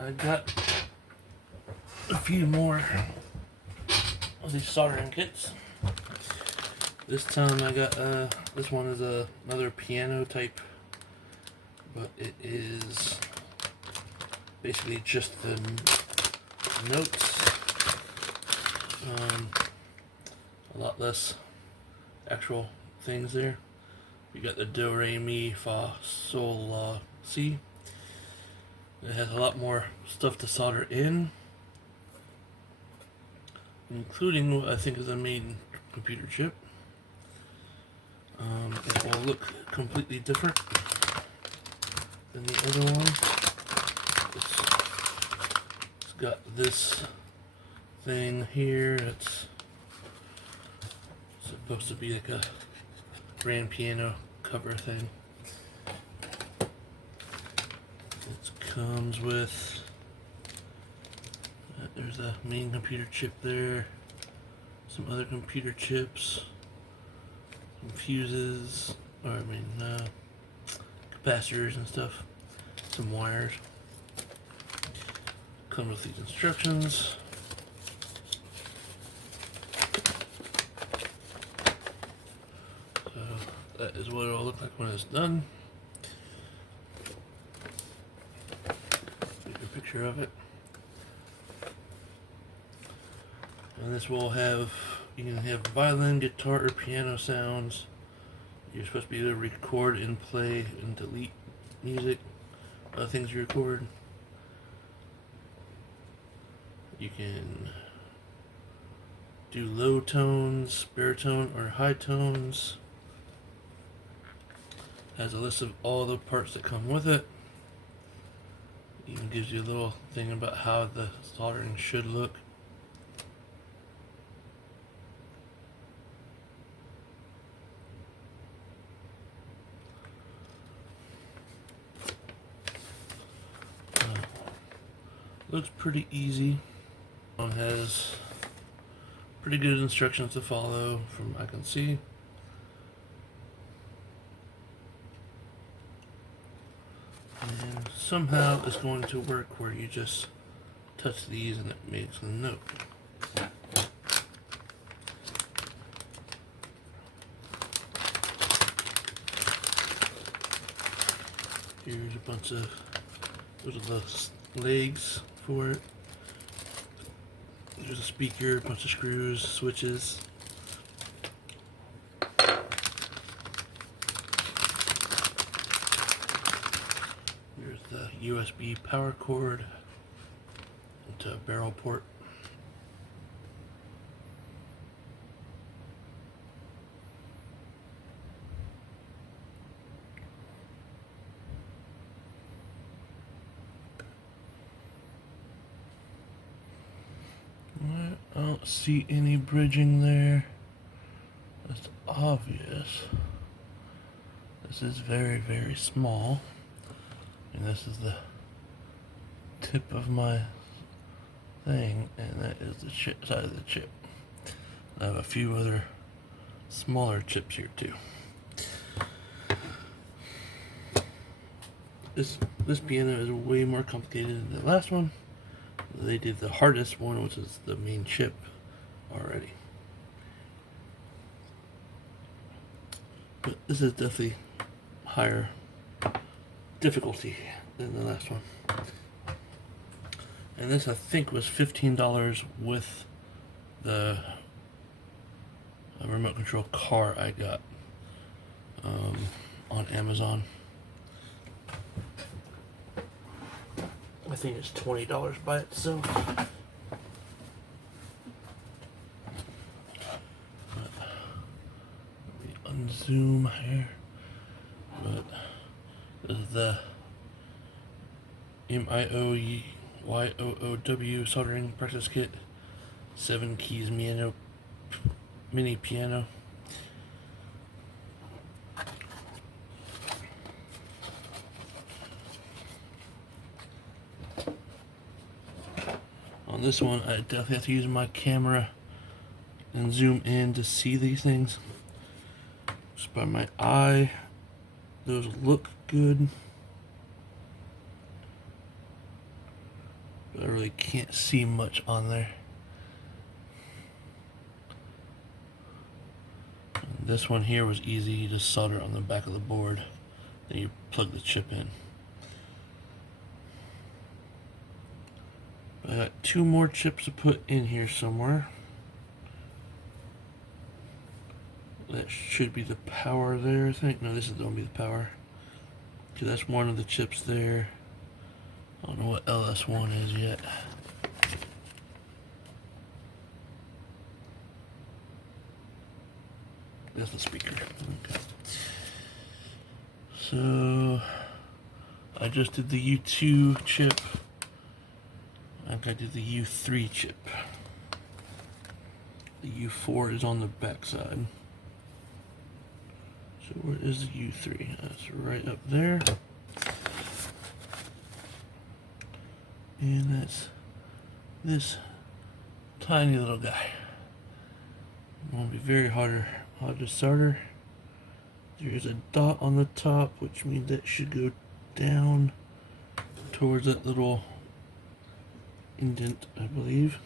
I got a few more of these soldering kits. This time I got this one is another piano type, but it is basically just the notes. A lot less actual things there. You got the do, re, mi, fa, sol, la, si. It has a lot more stuff to solder in, including what I think is a main computer chip. It will look completely different than the other one. It's got this thing here. It's supposed to be like a grand piano cover thing. It comes with there's a main computer chip there, some other computer chips, some fuses, or capacitors and stuff, some wires. Comes with these instructions. So that is what it'll look like when it's done. Take a picture of it. And this will have, you can have violin, guitar, or piano sounds. You're supposed to be able to record and play and delete music, other things you record. You can do low tones, baritone, or high tones. Has a list of all the parts that come with it. Even gives you a little thing about how the soldering should look. Looks pretty easy. One has pretty good instructions to follow from what I can see. And somehow it's going to work where you just touch these and it makes a note. Here's a bunch of, those are the legs for it. There's a speaker, a bunch of screws, switches. Here's the USB power cord into a barrel port. I don't see any bridging there. That's obvious. This is very, very small. And this is the tip of my thing, and that is the chip side of the chip. I have a few other smaller chips here too. This piano is way more complicated than the last one. They did the hardest one, which is the main chip, already. But this is definitely higher difficulty than the last one. And this, I think, was $15 with the remote control car I got on Amazon. I think it's $20 by itself. Let me unzoom here. But this is the MIOYOOW soldering practice kit. 7 keys mini piano. On this one, I definitely have to use my camera and zoom in to see these things. Just by my eye, those look good. but I really can't see much on there. And this one here was easy. You just solder on the back of the board, then you plug the chip in. I got 2 more chips to put in here somewhere. That should be the power there, I think. No, this is going to be the power. So that's one of the chips there. I don't know what LS1 is yet. That's the speaker. Okay. So I just did the U2 chip. I think I did the U3 chip. The U4 is on the back side. So where is the U3? That's right up there. And that's this tiny little guy. It won't be very hard to solder. There is a dot on the top, which means that should go down towards that little indent, I believe.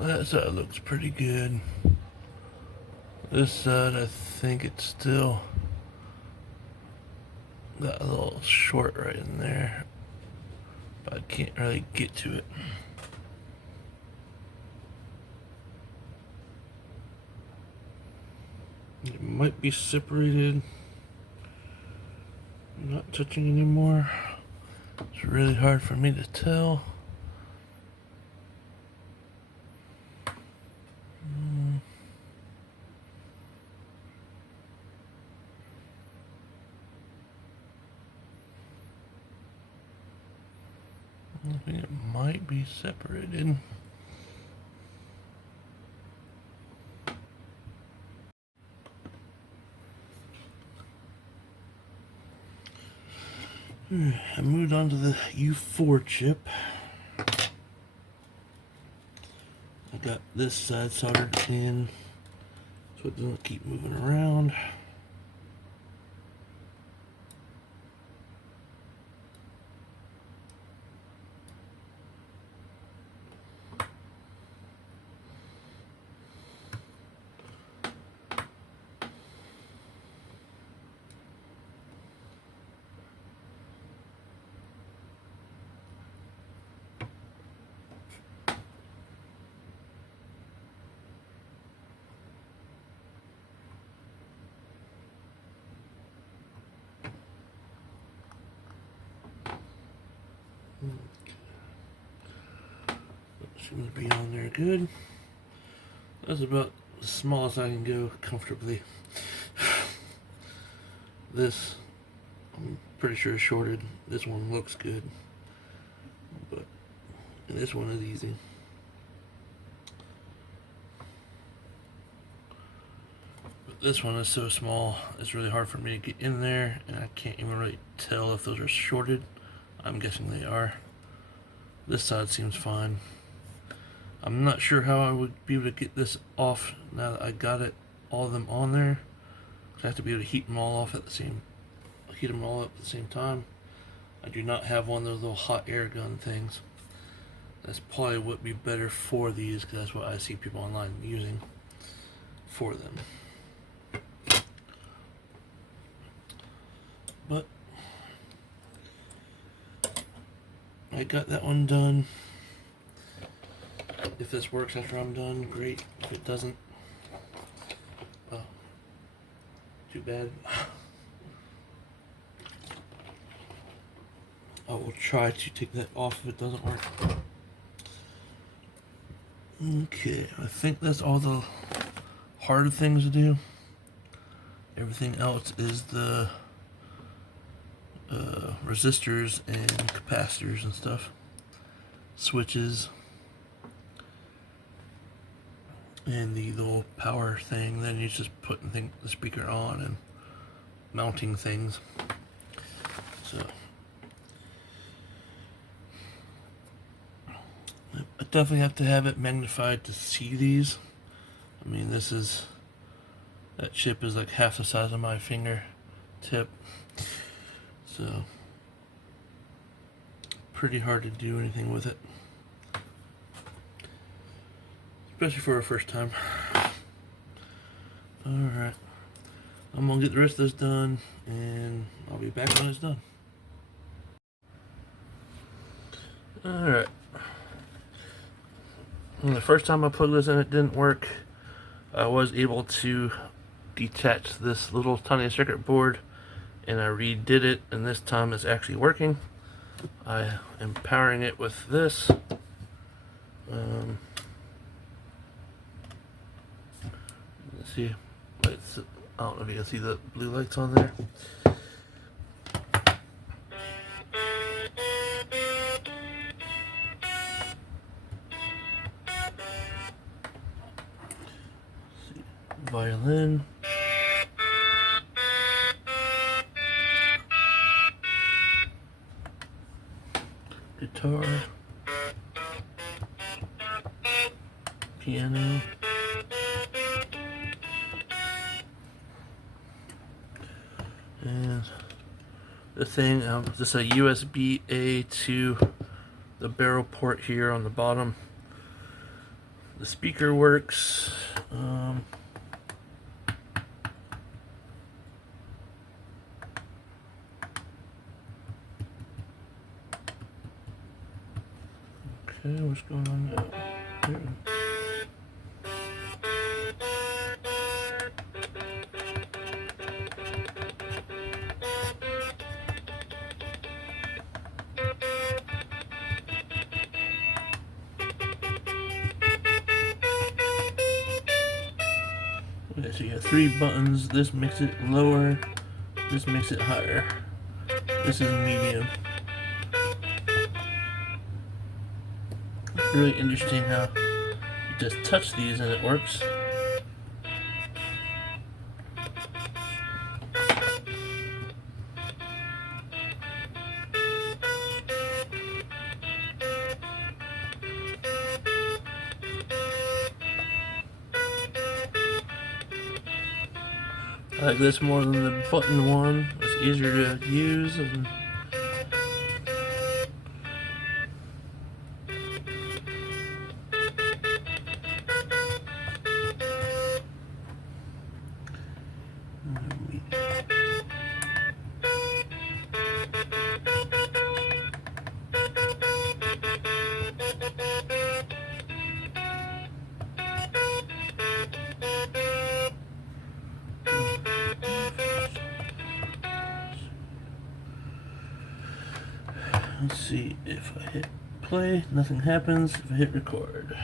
That side looks pretty good. This side, I think it's still got a little short right in there, but I can't really get to it. It might be separated. I'm not touching anymore. It's really hard for me to tell. I think it might be separated. I moved on to the U4 chip. I got this side soldered in so it doesn't keep moving around. Seems to be on there good. That's about as small as I can go comfortably. This I'm pretty sure it's shorted. This one looks good, but this one is easy. But this one is so small, it's really hard for me to get in there, and I can't even really tell if those are shorted. I'm guessing they are. This side seems fine. I'm not sure how I would be able to get this off now that I got it, all of them on there. I have to be able to heat them all up at the same time. I do not have one of those little hot air gun things. That's probably what would be better for these, because that's what I see people online using for them. But I got that one done. If this works after I'm done, great. If it doesn't, well, too bad. I will try to take that off if it doesn't work. Okay, I think that's all the hard things to do. Everything else is the resistors and capacitors and stuff. Switches. And the little power thing, then you just putting the speaker on and mounting things. So I definitely have to have it magnified to see these. I mean, that chip is like half the size of my finger tip, so pretty hard to do anything with it, especially for a first time. Alright, I'm gonna get the rest of this done, and I'll be back when it's done. Alright. The first time I plugged this in, it didn't work. I was able to detach this little tiny circuit board, and I redid it, and this time it's actually working. I am powering it with this. Let's see. I don't know if you can see the blue lights on there. Violin. Guitar. Piano. And the thing, just a USB-A to the barrel port here on the bottom. The speaker works. Okay, what's going on now? Here. Okay, so you have 3 buttons. This makes it lower. This makes it higher. This is medium. Really interesting how you just touch these and it works. I like this more than the button one. It's easier to use. And let's see, if I hit play, nothing happens. If I hit record.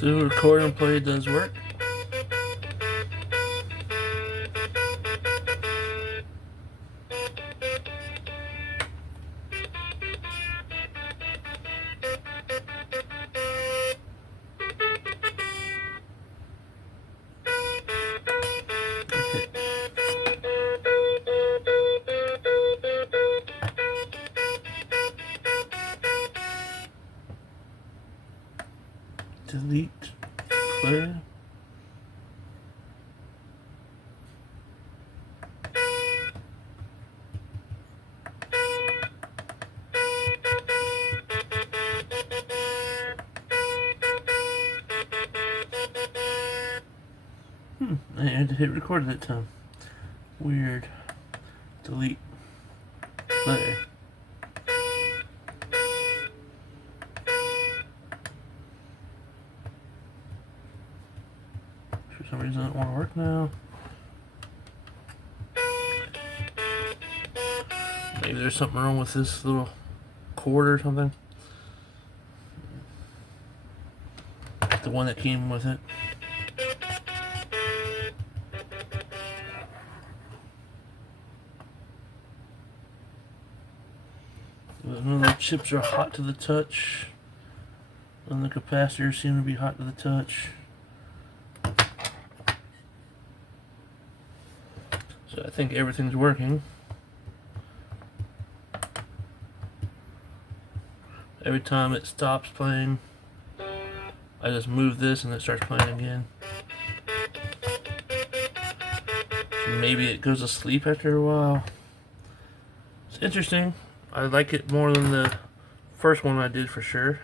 So record and play does work. Delete, play. I had to hit record that time. Weird. Delete, play. For some reason, it doesn't want to work now. Maybe there's something wrong with this little cord or something. The one that came with it. None of the chips are hot to the touch. None of the capacitors seem to be hot to the touch. So I think everything's working. Every time it stops playing, I just move this and it starts playing again. So maybe it goes to sleep after a while. It's interesting. I like it more than the first one I did for sure.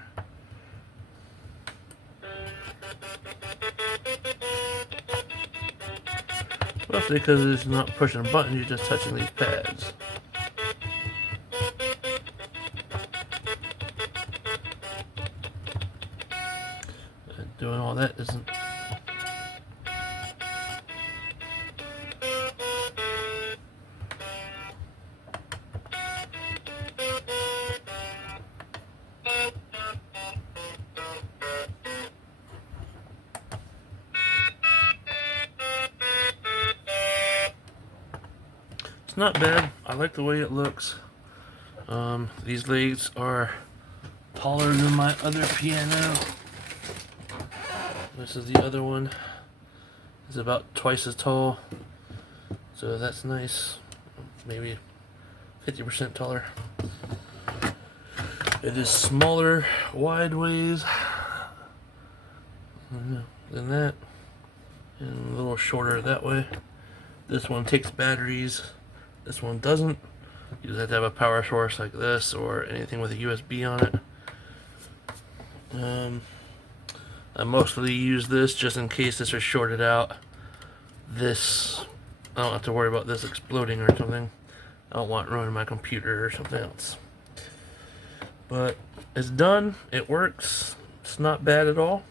Mostly because it's not pushing a button, you're just touching these pads. And doing all that isn't. It's not bad. I like the way it looks. These legs are taller than my other piano. This is the other one. It's about twice as tall. So that's nice. Maybe 50% taller. It is smaller wide ways than that. And a little shorter that way. This one takes batteries. This one doesn't. You just have to have a power source like this or anything with a USB on it. I mostly use this just in case this is shorted out. This, I don't have to worry about this exploding or something. I don't want it running my computer or something else. But it's done. It works. It's not bad at all.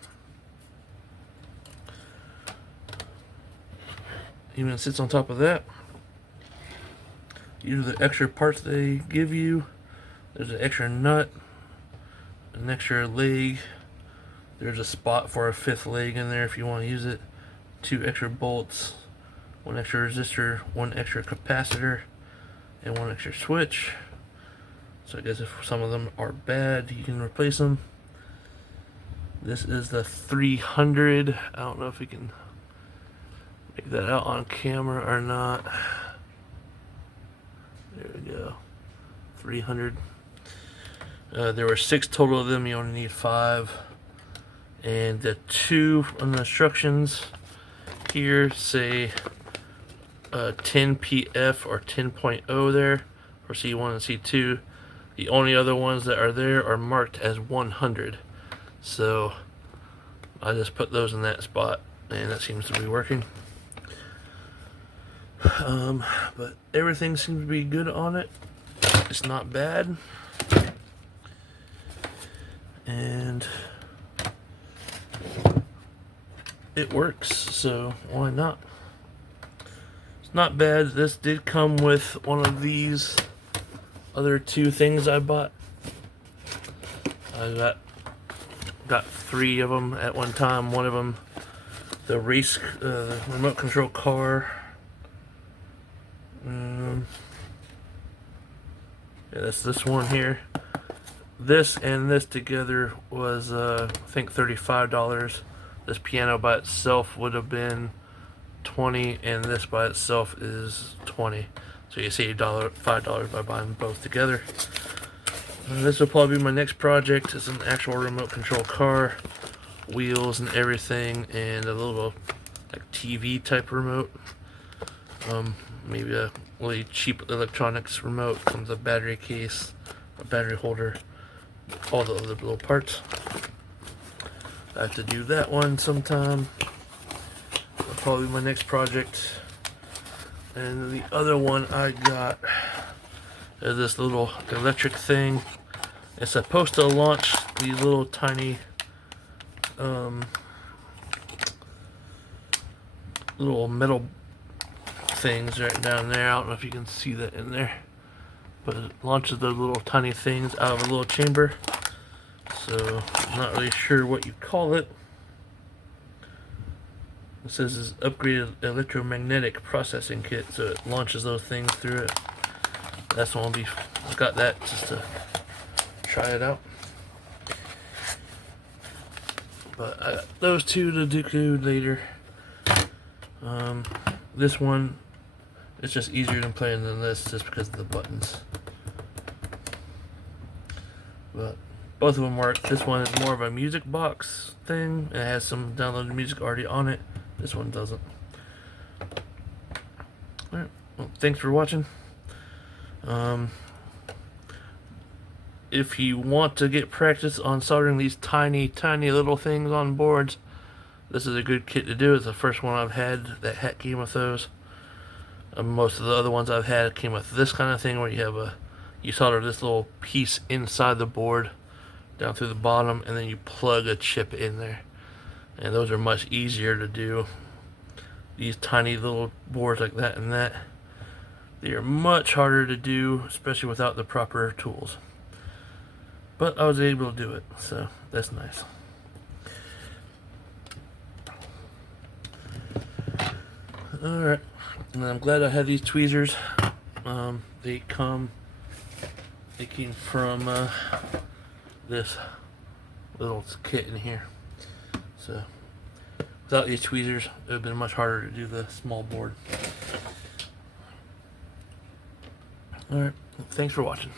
Even sits on top of that. These are the extra parts they give you. There's an extra nut, an extra leg. There's a spot for a fifth leg in there if you want to use it. 2 extra bolts, 1 extra resistor, 1 extra capacitor, and 1 extra switch. So I guess if some of them are bad, you can replace them. This is the 300. I don't know if we can make that out on camera or not. There we go. 300. There were 6 total of them. You only need 5. And the 2 on the instructions here say 10 PF or 10.0 there for C1 and C2. The only other ones that are there are marked as 100. So I just put those in that spot, and that seems to be working. But everything seems to be good on it. It's not bad. And it works, so why not? It's not bad. This did come with one of these other 2 things I bought. I got got 3 of them at one time. One of them, the race remote control car. Yeah, that's this one here. This and this together was I think $35. This piano by itself would have been $20, and this by itself is $20. So you save $5 by buying both together. This will probably be my next project. It's an actual remote control car, wheels and everything, and a little like TV type remote. Maybe a really cheap electronics remote. Comes with a battery case, a battery holder, all the other little parts. I have to do that one sometime. That'll probably be my next project. And the other one I got is this little electric thing. It's supposed to launch these little tiny little metal things right down there. I don't know if you can see that in there, but it launches those little tiny things out of a little chamber. So I'm not really sure what you call it. It says it's upgraded electromagnetic processing kit, so it launches those things through it. That's one I got that just to try it out. But I got those two to do later. This one, it's just easier to play than this just because of the buttons. But both of them work. This one is more of a music box thing. It has some downloaded music already on it. This one doesn't. Alright, well, thanks for watching. If you want to get practice on soldering these tiny little things on boards, this is a good kit to do. It's the first one I've had that came with those. Most of the other ones I've had came with this kind of thing where you solder this little piece inside the board down through the bottom, and then you plug a chip in there. And those are much easier to do. These tiny little boards like that and that, they are much harder to do, especially without the proper tools. But I was able to do it, so that's nice. Alright, and I'm glad I have these tweezers. They came from this little kit in here. So without these tweezers, it would have been much harder to do the small board. Alright, thanks for watching.